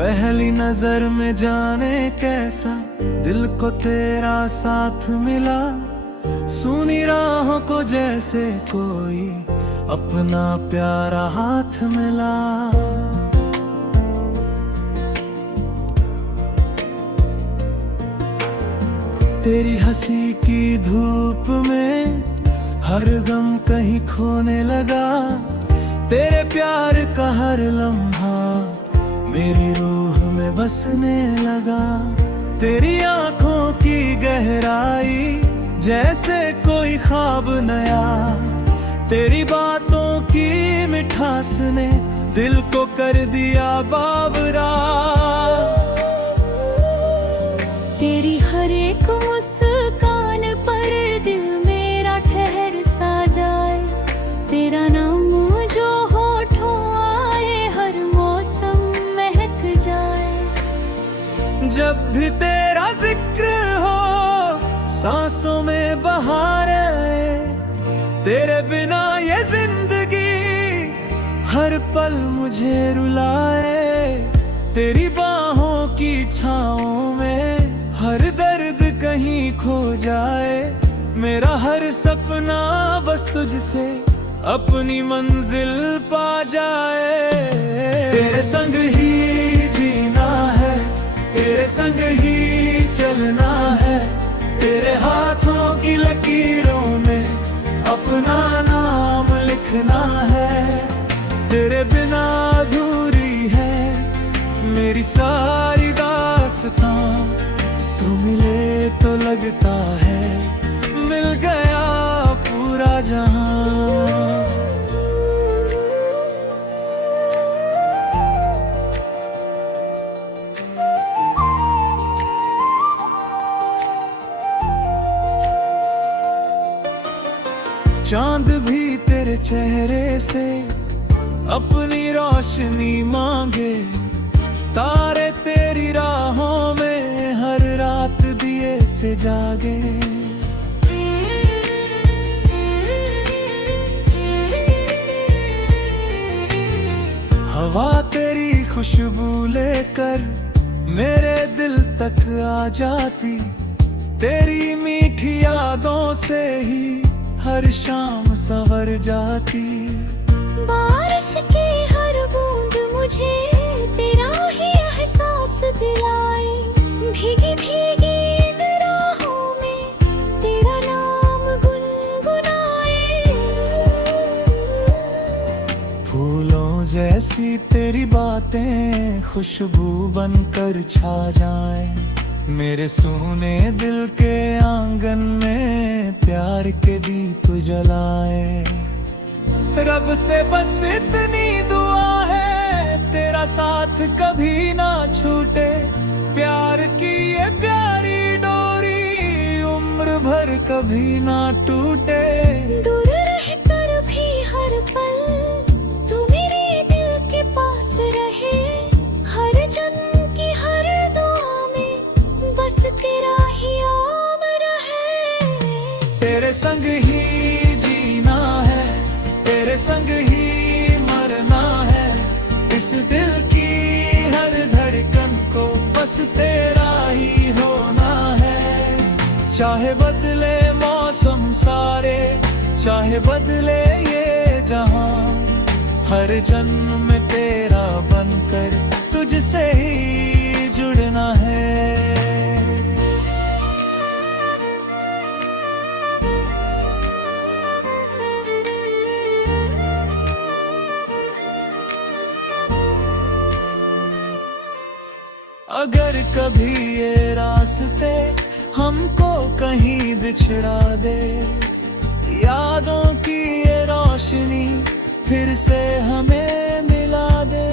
पहली नजर में जाने कैसा दिल को तेरा साथ मिला। सुनी राहों को जैसे कोई अपना प्यारा हाथ मिला। तेरी हंसी की धूप में हर गम कहीं खोने लगा। तेरे प्यार का हर लम्हा मेरी रूह में बसने लगा। तेरी आंखों की गहराई जैसे कोई ख्वाब नया। तेरी बातों की मिठास ने दिल को कर दिया बावरा। तेरी हर एक मुस्कान पर दिल मेरा ठहर सा जाए। तेरा नाम जो होठों आए हर मौसम महक जाए। जब भी तेरा जिक्र हो सांसों में बहार आए। तेरे बिना ये जिंदगी हर पल मुझे रुलाए। तेरी बाहों की छाँव में हर दर्द कहीं खो जाए। मेरा हर सपना बस तुझसे अपनी मंजिल पा जाए। तेरे संग ही जीना है, तेरे संग ही चलना है। तेरे हाथों की लकीरों में अपना नाम लिखना है। तेरे बिना अधूरी है मेरी सारी दास्तां। तू मिले तो लगता है मिल गया पूरा जहां। चांद भी तेरे चेहरे से अपनी रोशनी मांगे। तारे तेरी राहों में हर रात दिए से जागे। हवा तेरी खुशबू लेकर मेरे दिल तक आ जाती। तेरी मीठी यादों से ही हर शाम संवर जाती। बारिश की हर बूंद मुझे तेरा ही एहसास दिलाए। भीगी भीगी इन राहों में तेरा नाम गुनगुनाए। फूलों जैसी तेरी बातें खुशबू बनकर छा जाएं। मेरे सोने दिल के आंगन में प्यार के दीप जलाए। रब से बस इतनी दुआ है तेरा साथ कभी ना छूटे। प्यार की ये प्यारी डोरी उम्र भर कभी ना टूटे। दूर रहकर भी हर पल तू मेरे दिल के पास रहे। हर जन्म की हर दुआ में बस तेरा ही नाम रहे। तेरे संग ही जीना है, तेरे संग ही मरना है। इस दिल की हर धड़कन को बस तेरा ही होना है। चाहे बदले मौसम सारे, चाहे बदले ये जहां, हर जन्म में तेरा बनकर तुझसे ही जुड़ना है। अगर कभी ये रास्ते हमको कहीं बिछड़ा दे। यादों की ये रोशनी फिर से हमें मिला दे।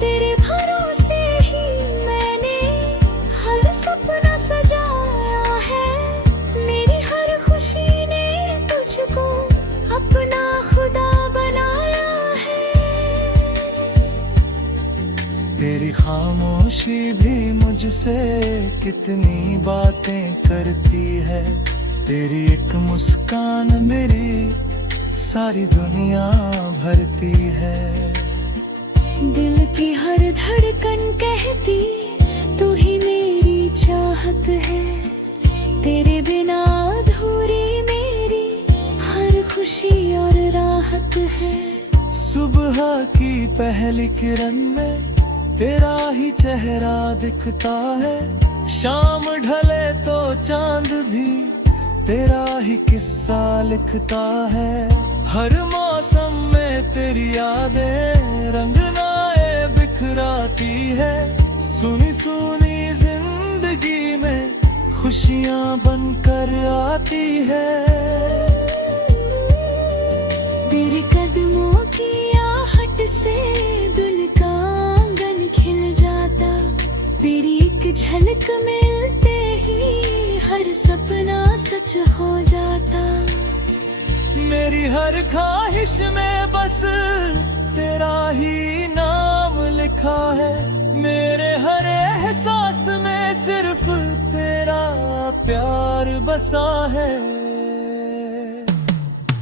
तेरे भरोसे ही मैंने हर सपना सजाया है। मेरी हर खुशी ने तुझको अपना खुदा बनाया है। तेरी खामोशी भी मुझसे कितनी बातें करती है। तेरी एक मुस्कान मेरी सारी दुनिया भरती है। दिल की हर धड़कन चाहत है। तेरे बिना अधूरी मेरी हर खुशी और राहत है। सुबह की पहली किरण में तेरा ही चेहरा दिखता है। शाम ढले तो चांद भी तेरा ही किस्सा लिखता है। हर मौसम में तेरी यादें रंगनाए बिखराती है। सुनी सुनी जिंदगी में खुशियां बनकर आती है। तेरे कदमों की आहट से दिल का आंगन खिल जाता। तेरी एक झलक मिलते ही हर सपना सच हो जाता। मेरी हर ख्वाहिश में बस तेरा ही नाम लिखा है। मेरे हर एहसास में सिर्फ तेरा प्यार बसा है।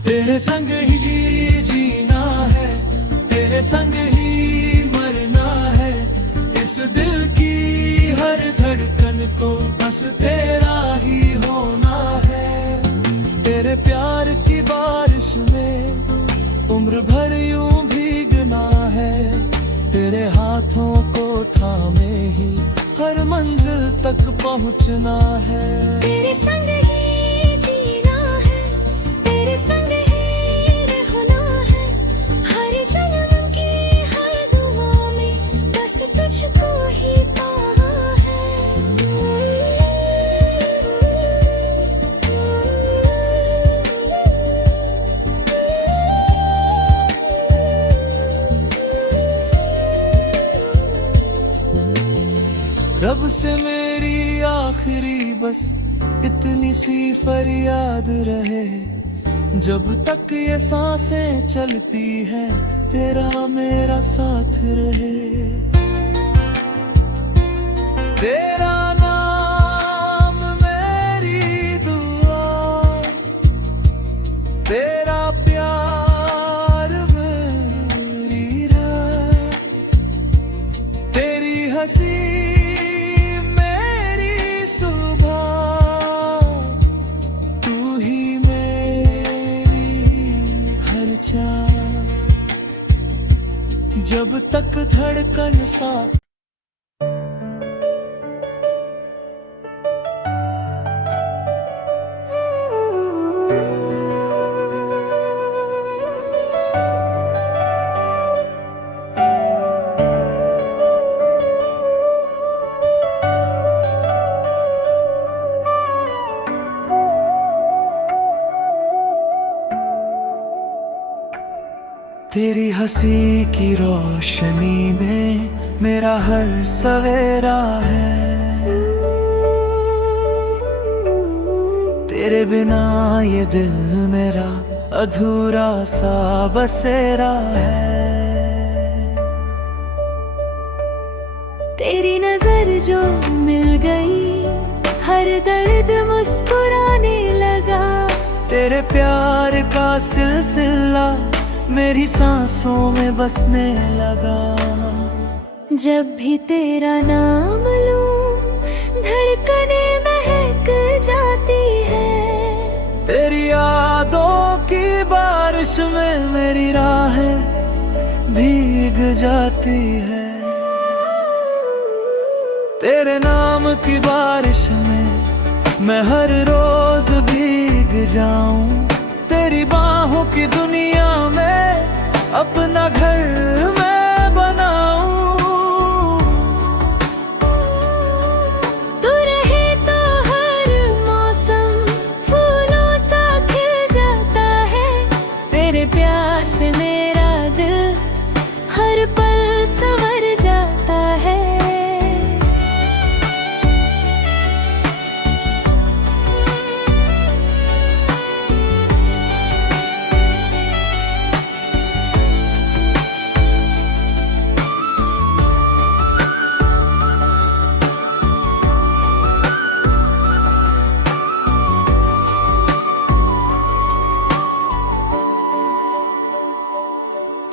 तेरे संग ही जीना है, तेरे संग ही मरना है। इस दिल की हर धड़कन को बस तेरा ही होना है। तेरे प्यार की बारिश में उम्र भर यूं भीगना है। तेरे हाथों को थामे ही हर मंजिल तक पहुंचना है। तेरे संग ही जीना है, तेरे संग ही रहना है। हर जन्म की हर दुआ में बस तुझको ही पाना है। रब से मेरी आखिरी बस इतनी सी फरियाद रहे। जब तक ये सांसें चलती है तेरा मेरा साथ रहे। तेरा नाम मेरी दुआ, तेरा प्यार मेरी राह। तेरी हंसी जब तक धड़कन साथ। तेरी हंसी की रोशनी में मेरा हर सवेरा है। तेरे बिना ये दिल मेरा अधूरा सा बसेरा है। तेरी नजर जो मिल गई हर दर्द मुस्कुराने लगा। तेरे प्यार का सिलसिला मेरी सांसों में बसने लगा। जब भी तेरा नाम लूं धड़कने महक जाती है। तेरी यादों की बारिश में मेरी राहें भीग जाती है। तेरे नाम की बारिश में मैं हर रोज भीग जाऊं। तेरी बाहों की दुनिया में अपना घर मैं बनाऊं। तू रहे तो हर मौसम फूलों सा खिल जाता है। तेरे प्यार से मेरा दिल हर पल संवर जाता है।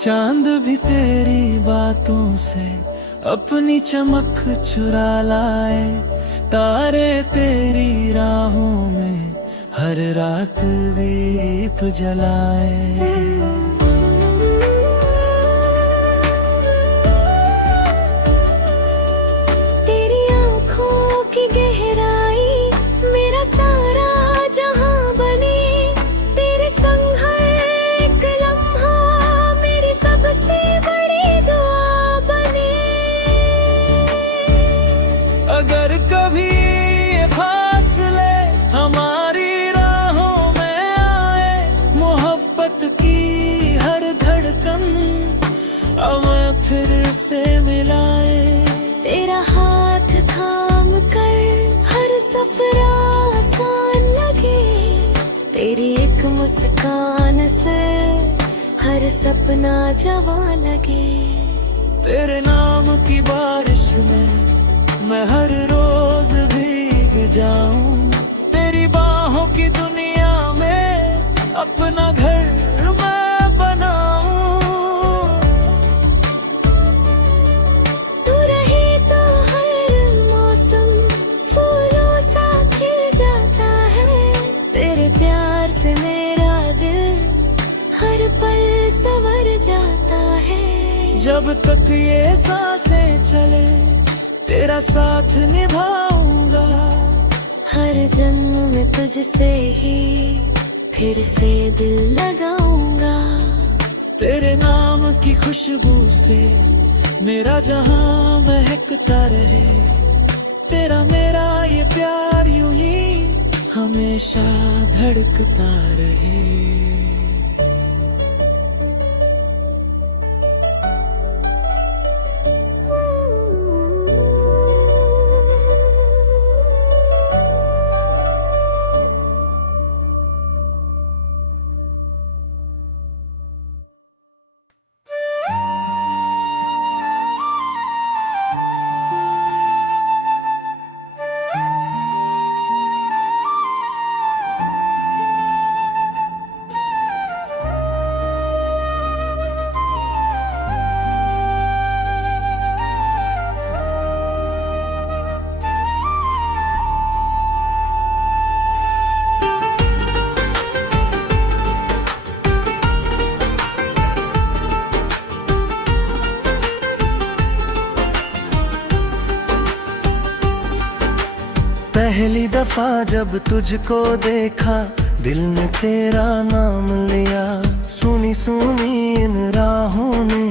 चांद भी तेरी बातों से अपनी चमक चुरा लाए तारे तेरी राहों में हर रात दीप जलाए। तेरी आंखों की गहराई मेरा सारा जहां बने, तेरे संग हर एक लम्हा मेरी सबसे बड़ी दुआ बने। अगर कभी ये फासले हमारी राहों में आए, मोहब्बत की हर धड़कन हमें फिर से मिलाए। तेरा हाथ थाम कर हर सफर आसान लगे, तेरी एक मुस्कान से हर सपना जवा लगे। तेरे नाम की बारिश में मैं हर रोज भीग जाऊं, तेरी बाहों की दुनिया में अपना घर मैं बनाऊं। तू रहे तो हर मौसम फूलों सा खिल जाता है, तेरे प्यार से मेरा दिल हर पल संवर जाता है। जब तक ये सांसें चले तेरा साथ निभाऊंगा, हर जन्म में तुझसे ही फिर से दिल लगाऊंगा। तेरे नाम की खुशबू से मेरा जहां महकता रहे, तेरा मेरा ये प्यार यूं ही हमेशा धड़कता रहे। पहली दफा जब तुझको देखा दिल ने तेरा नाम लिया, सुनी सुनी इन राहों ने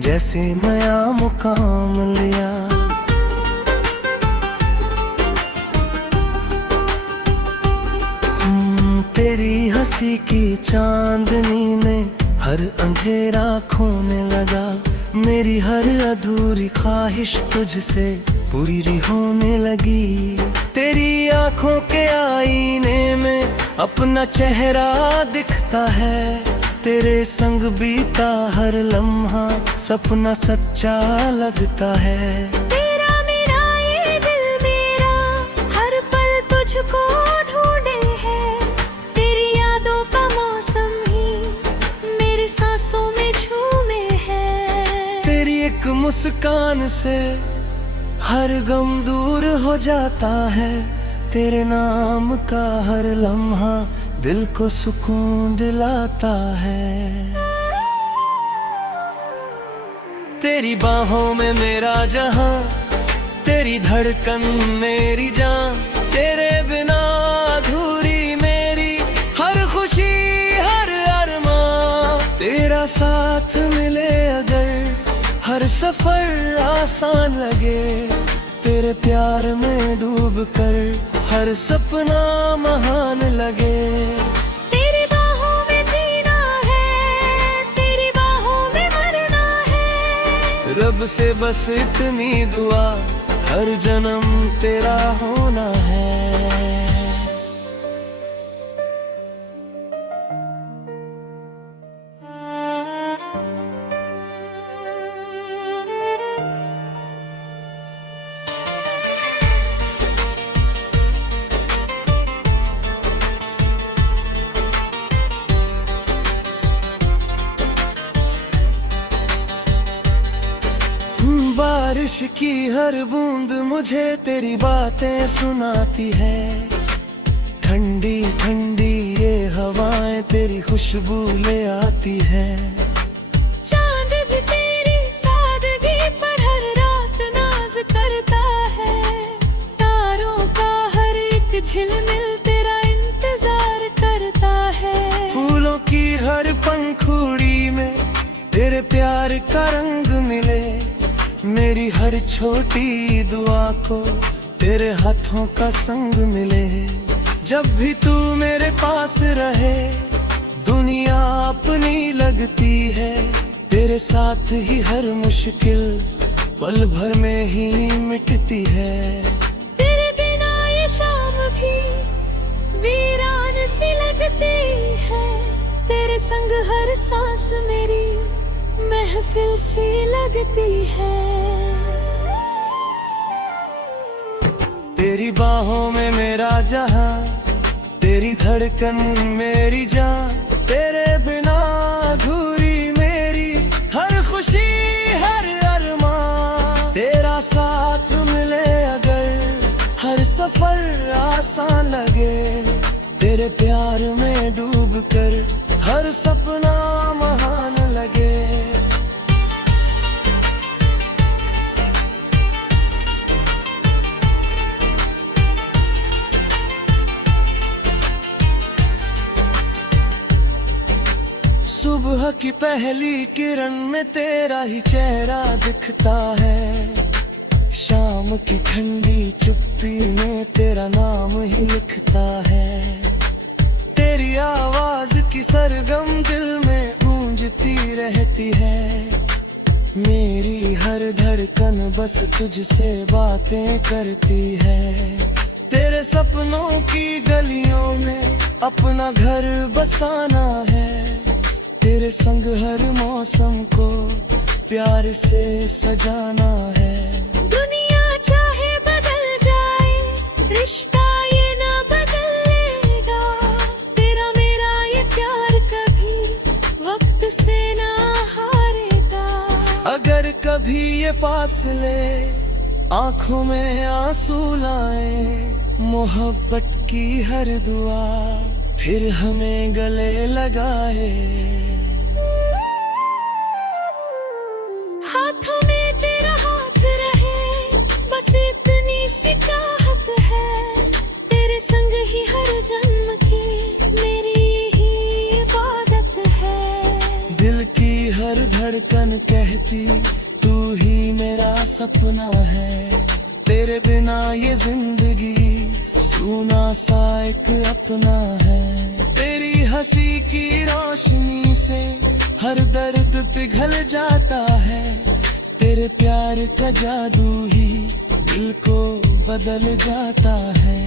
जैसे नया मुकाम लिया। तेरी हंसी की चांदनी में हर अंधेरा खोने लगा, मेरी हर अधूरी ख्वाहिश तुझसे पूरी होने लगी। तेरी आंखों के आईने में अपना चेहरा दिखता है, तेरे संग बीता हर लम्हा सपना सच्चा लगता है। तेरा मेरा ये दिल मेरा हर पल तुझको ढूंढे है, तेरी यादों का मौसम ही मेरी सांसों में झूमे है। तेरी एक मुस्कान से हर गम दूर हो जाता है, तेरे नाम का हर लम्हा दिल को सुकून दिलाता है। तेरी बाहों में मेरा जहां, तेरी धड़कन मेरी जान, तेरे बिना अधूरी मेरी हर खुशी हर अरमान। तेरा साथ मिले अगर हर सफर आसान लगे, तेरे प्यार में डूब कर हर सपना महान लगे। तेरी बाहों में जीना है, तेरी बाहों में मरना है, रब से बस इतनी दुआ हर जन्म तेरा होना है। बारिश की हर बूंद मुझे तेरी बातें सुनाती है। ठंडी ठंडी ये हवाएं तेरी खुशबू ले आती है। चांद भी तेरी सादगी पर हर रात नाज करता है। तारों का हर एक झिलमिल तेरा इंतजार करता है। फूलों की हर पंखुड़ी में तेरे प्यार का रंग मिले। मेरी हर छोटी दुआ को तेरे हाथों का संग मिले। जब भी तू मेरे पास रहे दुनिया अपनी लगती है। तेरे साथ ही हर मुश्किल पल भर में ही मिटती है। तेरे बिना ये शाम भी वीरान सी लगती है। तेरे संग हर सांस मेरी महफिल सी लगती है। तेरी बाहों में मेरा जहां, तेरी धड़कन मेरी जान। तेरे बिना अधूरी मेरी हर खुशी हर अरमान। तेरा साथ मिले अगर हर सफर आसान लगे। तेरे प्यार में डूब कर हर सपना महान लगे। सुबह की पहली किरण में तेरा ही चेहरा दिखता है। शाम की ठंडी चुप्पी में तेरा नाम ही लिखता है। तेरी आवाज की सरगम दिल में गूंजती रहती है। मेरी हर धड़कन बस तुझसे बातें करती है। तेरे सपनों की गलियों में अपना घर बसाना है। तेरे संग हर मौसम को प्यार से सजाना है। दुनिया चाहे बदल जाए रिश्ता ये ना बदलेगा। तेरा मेरा ये प्यार कभी वक्त से ना हारेगा। अगर कभी ये फासले आंखों में आंसू लाए, मोहब्बत की हर दुआ फिर हमें गले लगाए। हाथों में तेरा हाथ रहे बस इतनी सी चाहत है। तेरे संग ही हर जन्म की मेरी ही इबादत है। दिल की हर धड़कन कहती तू ही मेरा सपना है। तेरे बिना ये जिंदगी सूना सा एक अपना है। तेरी हंसी की रोशनी से हर दर्द पिघल जाता है। तेरे प्यार का जादू ही दिल को बदल जाता है।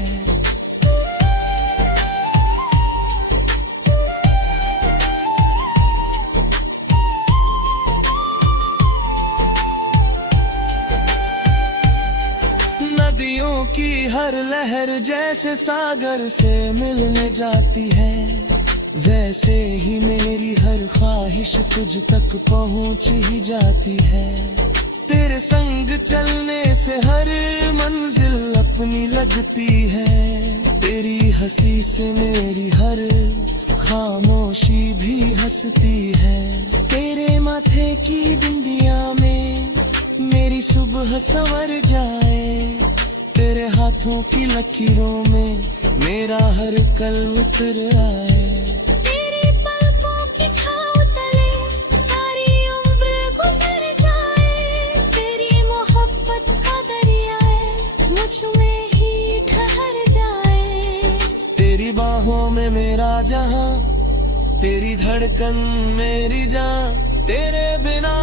नदियों की हर लहर जैसे सागर से मिलने जाती है। वैसे ही मेरी हर ख्वाहिश तुझ तक पहुंच ही जाती है। तेरे संग चलने से हर मंजिल अपनी लगती है। तेरी हंसी से मेरी हर खामोशी भी हंसती है। तेरे माथे की बिंदिया में मेरी सुबह संवर जाए। तेरे हाथों की लकीरों में मेरा हर कल उतर आए। तेरी पलकों की छाँव तले सारी उम्र गुजर जाए। तेरी मोहब्बत का दरिया है मुझ में ही ठहर जाए। तेरी बाहों में मेरा जहां, तेरी धड़कन मेरी जान। तेरे बिना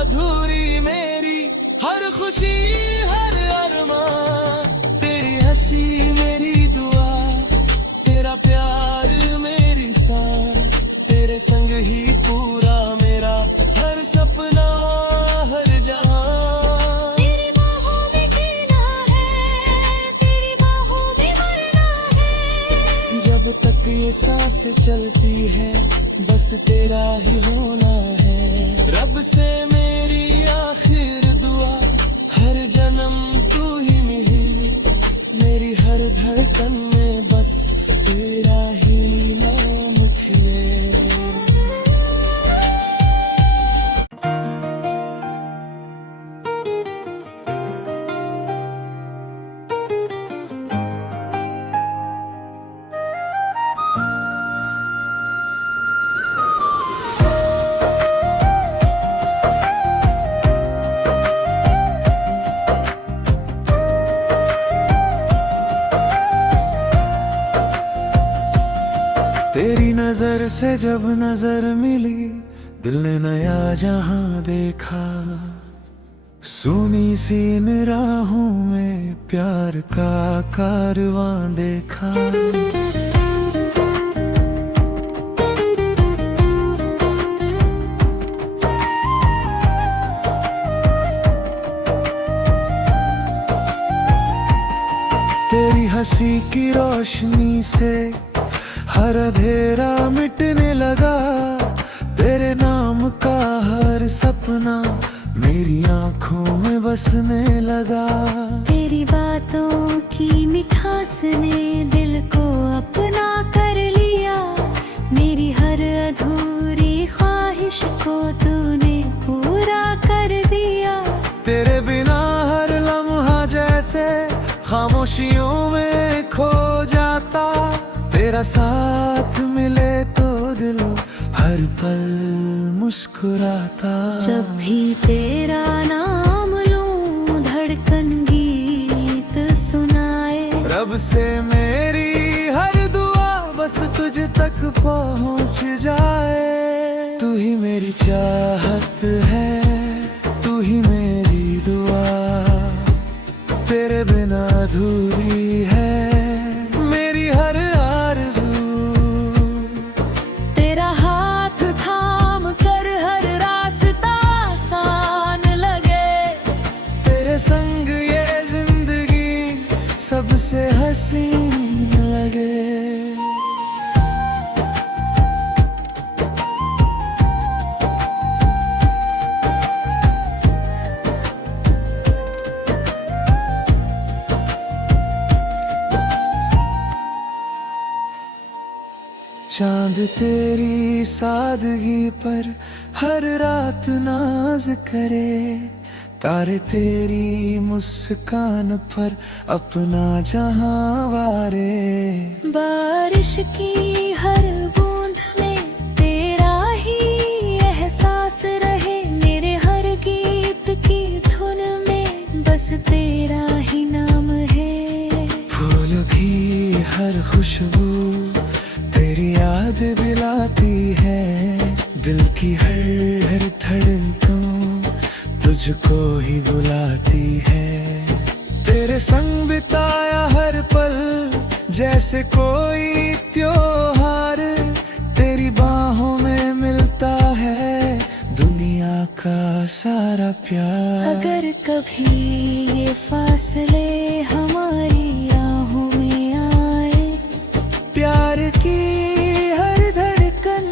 अधूरी मेरी हर खुशी हर अरमान। तेरी हंसी मेरी दुआ, तेरा प्यार मेरी शान। तेरे संग ही पूरा मेरा हर सपना हर जहां। तेरी बाहों में जीना है, तेरी बाहों में मरना है। जब तक ये सांस चलती है बस तेरा ही होना है। रब से मेरी आखिर दुआ नजर से जब नजर मिली, दिल ने नया जहां देखा। सुनी सी इन राहों में प्यार का कारवां देखा। तेरी हंसी की रोशनी से हर अंधेरा मिटने लगा। तेरे नाम का हर सपना मेरी आंखों में बसने लगा। तेरी बातों की मिठास ने दिल को अपना कर लिया। मेरी हर अधूरी ख्वाहिश को तूने पूरा कर दिया। तेरे बिना हर लम्हा जैसे खामोशियों में खो जाता। तेरा साथ मिले तो दिल हर पल मुस्कुराता। जब भी तेरा नाम लूं धड़कन गीत सुनाए। रब से मेरी हर दुआ बस तुझ तक पहुंच जाए। तू ही मेरी चाहत है, तू ही मेरी दुआ। तेरे बिना अधूरी है मेरी हर आरज़ू। तेरा हाथ थाम कर हर रास्ता आसान लगे। तेरे संग ये जिंदगी सबसे हसीन लगे। चांद तेरी सादगी पर हर रात नाज करे। तारे तेरी मुस्कान पर अपना जहां वारे। बारिश की हर बूंद में तेरा ही एहसास रहे। मेरे हर गीत की धुन में बस तेरा ही नाम है। फूल भी हर खुशबू तेरी याद दिलाती है। दिल की हर धड़कन तुझको ही बुलाती है। तेरे संग बिताया हर पल जैसे कोई त्योहार। तेरी बाहों में मिलता है दुनिया का सारा प्यार। अगर कभी ये फासले हमारी राहों में आए। प्यार की हर धड़कन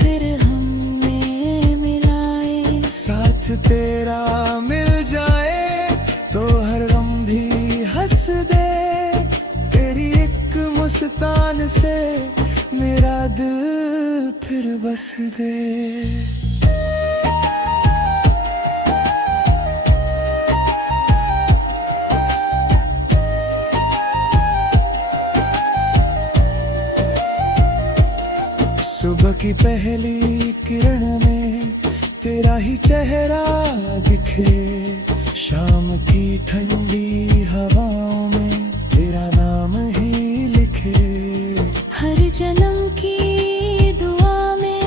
फिर हमें मिलाए। साथ तेरा मिल जाए तो हर गम भी हंस दे। तेरी एक मुस्कान से मेरा दिल फिर बस दे। सुबह की पहली किरण में तेरा ही चेहरा दिखे। शाम की ठंडी हवाओं में तेरा नाम ही लिखे। हर जन्म की दुआ में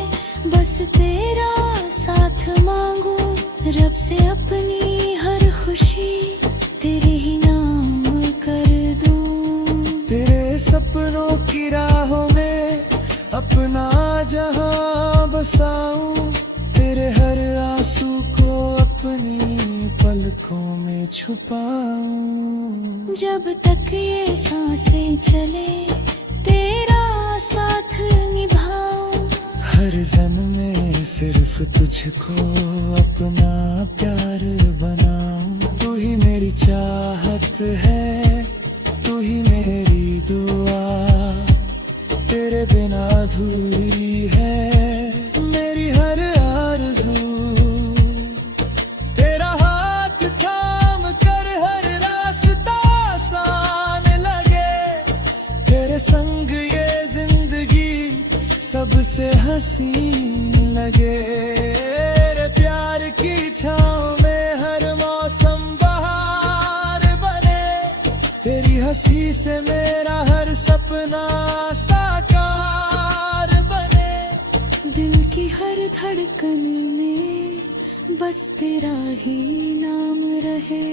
बस तेरा साथ मांगू। रब से अपनी हर खुशी तेरे ही नाम कर दूं। तेरे सपनों की राहों में अपना जहां बसाऊं। तेरे हर आंसू को अपनी पलकों में छुपाऊं। जब तक ये सांसें चले तेरा साथ निभाऊं। हर जन्म में सिर्फ तुझको अपना प्यार बनाऊं। तू ही मेरी चाहत है, तू ही मेरी दुआ। तेरे बिना अधूरी है मेरी हर आरज़ू। तेरा हाथ थाम कर हर रास्ता आसान लगे। तेरे संग ये जिंदगी सबसे हसीन लगे। रे प्यार की छाँव में हर मौसम बहार बने। तेरी हंसी से मेरा हर सपना साकार बने। धड़कन में बस तेरा ही नाम रहे।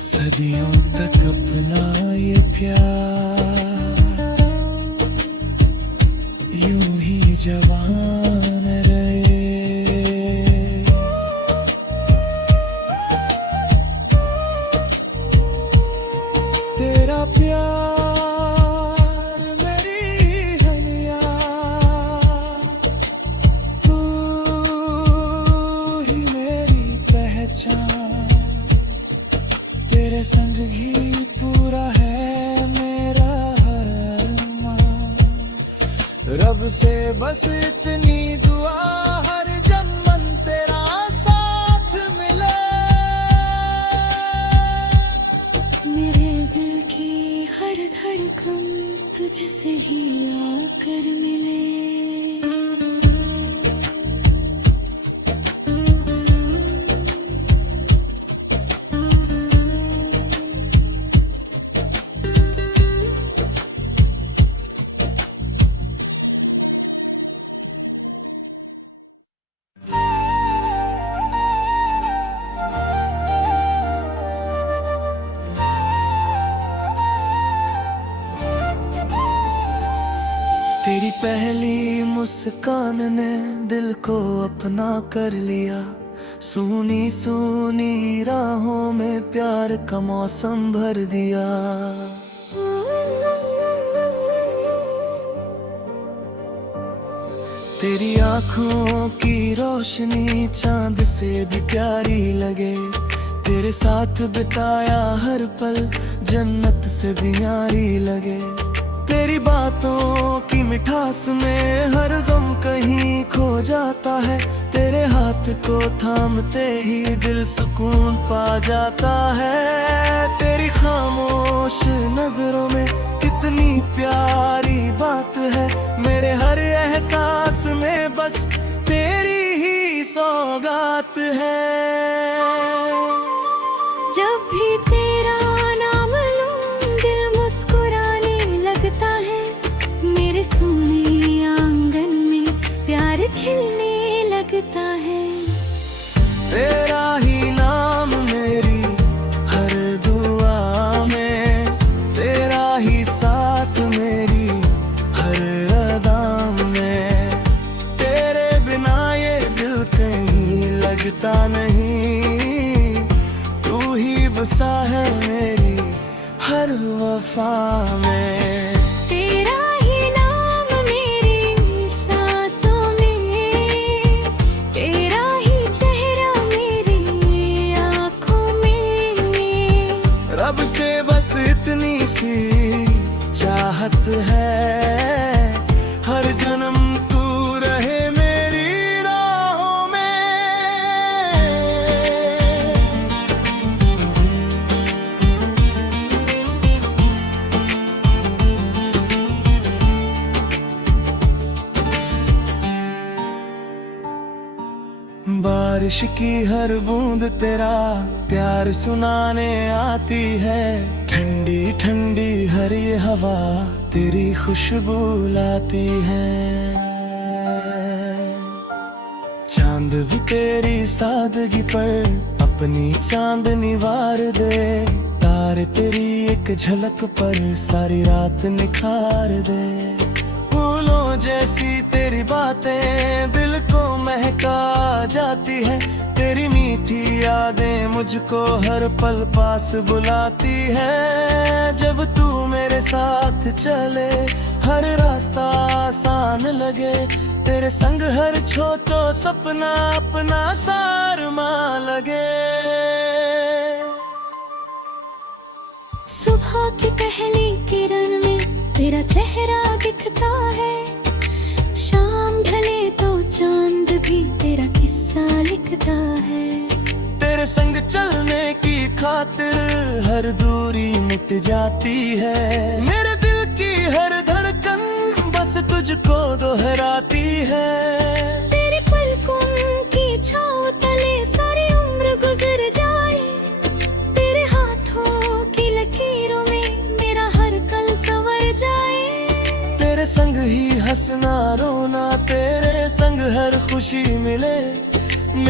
सदियों तक अपना ये प्यार यूं ही जवान रहे। तेरा प्यार मेरी हनिया, तू ही मेरी पहचान। तेरे संग ही पूरा है मेरा हर अरमान। रब से बस इतनी दुआ हर जन्म तेरा साथ मिले। मेरे दिल की हर धड़कन तुझसे ही आकर मिले। तेरी पहली मुस्कान ने दिल को अपना कर लिया। सूनी सूनी राहों में प्यार का मौसम भर दिया। तेरी आँखों की रोशनी चांद से भी प्यारी लगे। तेरे साथ बिताया हर पल जन्नत से भी यारी लगे। तेरी बातों की मिठास में हर गम कहीं खो जाता है। तेरे हाथ को थामते ही दिल सुकून पा जाता है। तेरी खामोश नजरों में कितनी प्यारी बात है। मेरे हर एहसास में बस तेरी ही सौगात है। जब भी तेरा नाम लूं दिल मुस्कुराने लगता है। मेरे सोने आंगन में प्यार खिलने लगता है। तेरा ही नाम मेरी हर दुआ में, तेरा ही साथ मेरी हर अदा में। तेरे बिना ये दिल कहीं लगता नहीं। तू ही बसा है मेरी हर वफा में। तेरा ही नाम मेरी सांसों में, तेरा ही चेहरा मेरी आँखों में। रब से बस इतनी सी चाहत है। हर जन्म तू रहे मेरी राहों में। बारिश की हर बूंद तेरा प्यार सुनाने आती है। ठंडी ठंडी हर ये हवा तेरी खुशबू लाती है। चांद भी तेरी सादगी पर अपनी चांदनी वार दे। तारे तेरी एक झलक पर सारी रात निखार दे। फूलों जैसी तेरी बातें दिल को महका जाती है। तेरी मीठी यादें मुझको हर पल पास बुलाती है। जब तू मेरे साथ चले हर रास्ता आसान लगे। तेरे संग हर छोटो सपना अपना सारमा लगे। सुबह की पहली किरण में तेरा चेहरा दिखता है। शाम ढले तो चांद भी तेरा किस्सा लिखता है। तेरे संग चलने की खातिर हर दूरी मिट जाती है। मेरे दिल की हर धड़कन बस तुझको दोहराती है। तेरे पलकों की छाँव तले सारी उम्र गुजर जाए। तेरे हाथों की लकीरों में मेरा हर कल संवर जाए। तेरे संग ही हंसना रोना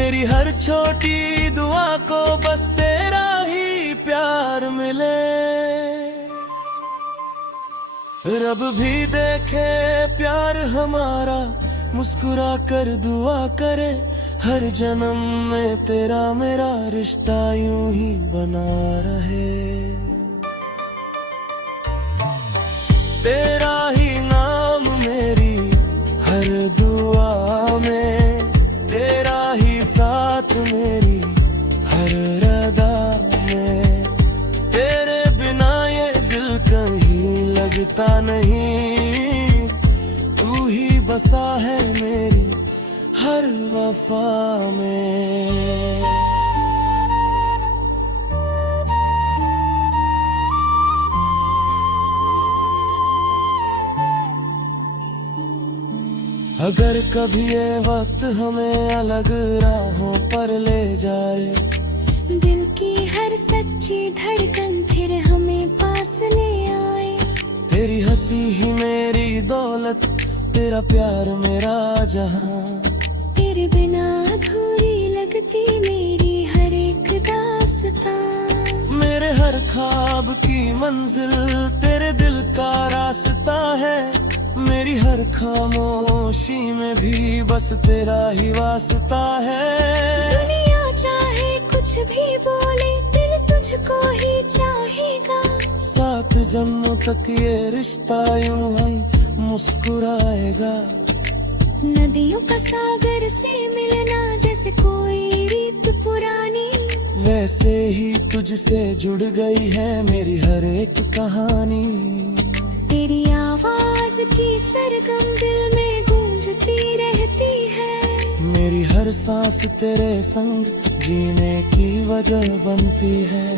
मेरी हर छोटी दुआ को बस तेरा ही प्यार मिले। रब भी देखे प्यार हमारा, मुस्कुरा कर दुआ करे, हर जन्म में तेरा मेरा रिश्ता यूं ही बना रहे। तेरा ही नाम मेरी हर दुआ में, तेरा ही साथ मेरी हर रदा में। तेरे बिना ये दिल कहीं लगता नहीं, तू ही बसा है मेरी हर वफा में। अगर कभी ये वक्त हमें अलग राहों पर ले जाए, दिल की हर सच्ची धड़कन फिर हमें पास ले आए। तेरी हंसी ही मेरी दौलत, तेरा प्यार मेरा जहां। तेरे बिना अधूरी लगती मेरी हर एक दास्तां। मेरे हर ख्वाब की मंजिल तेरे दिल का रास्ता है। मेरी हर खामोशी में भी बस तेरा ही वास्ता है। दुनिया चाहे कुछ भी बोले, दिल तुझको ही चाहेगा। 7 जन्मों तक ये रिश्ता यूं ही मुस्कुराएगा। नदियों का सागर से मिलना जैसे कोई रीत पुरानी, वैसे ही तुझसे जुड़ गई है मेरी हर एक कहानी। तेरी आवाज की सरगम दिल में गूंजती रहती है। मेरी हर सांस तेरे संग जीने की वजह बनती है।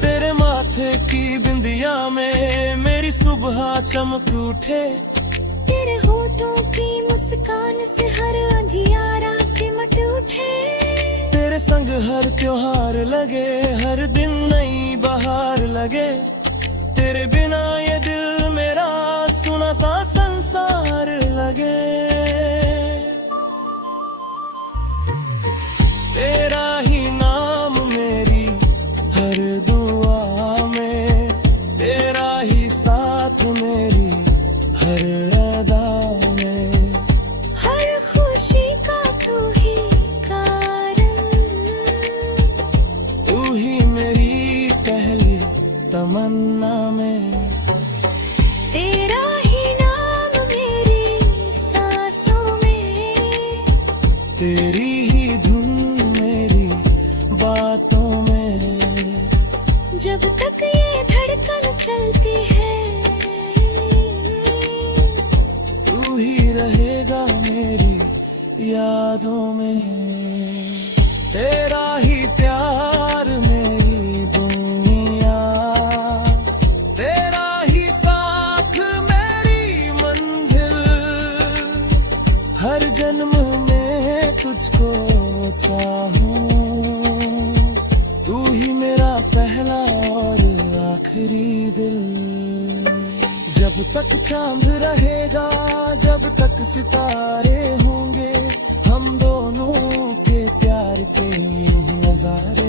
तेरे माथे की बिंदिया में मेरी सुबह चमक उठे। तेरे होठों की मुस्कान से हर अंधियारा सिमट उठे। तेरे संग हर त्योहार लगे, हर दिन नई बहार लगे। तेरे बिना ये दिल मेरा सुना सा संसार लगे। तेरा ही नाम मेरी हर दुआ में, तेरा ही साथ मेरी हर अदा में। हर खुशी का तू ही कारण, तू ही मेरी पहली तमन्ना में। तेरा ही नाम मेरी सांसों में, तेरी ही धुन मेरी बातों में। जब तक ये धड़कन चलती है, तू ही रहेगा मेरी यादों में। तेरा ही प्यार मेरी दुनिया, तेरा ही साथ मेरी मंजिल। हर जन्म में तुझको चाहूं, तू ही मेरा पहला और आखिरी दिल। जब तक चांद रहेगा, जब तक सितारे होंगे, हम दोनों के प्यार के नजारे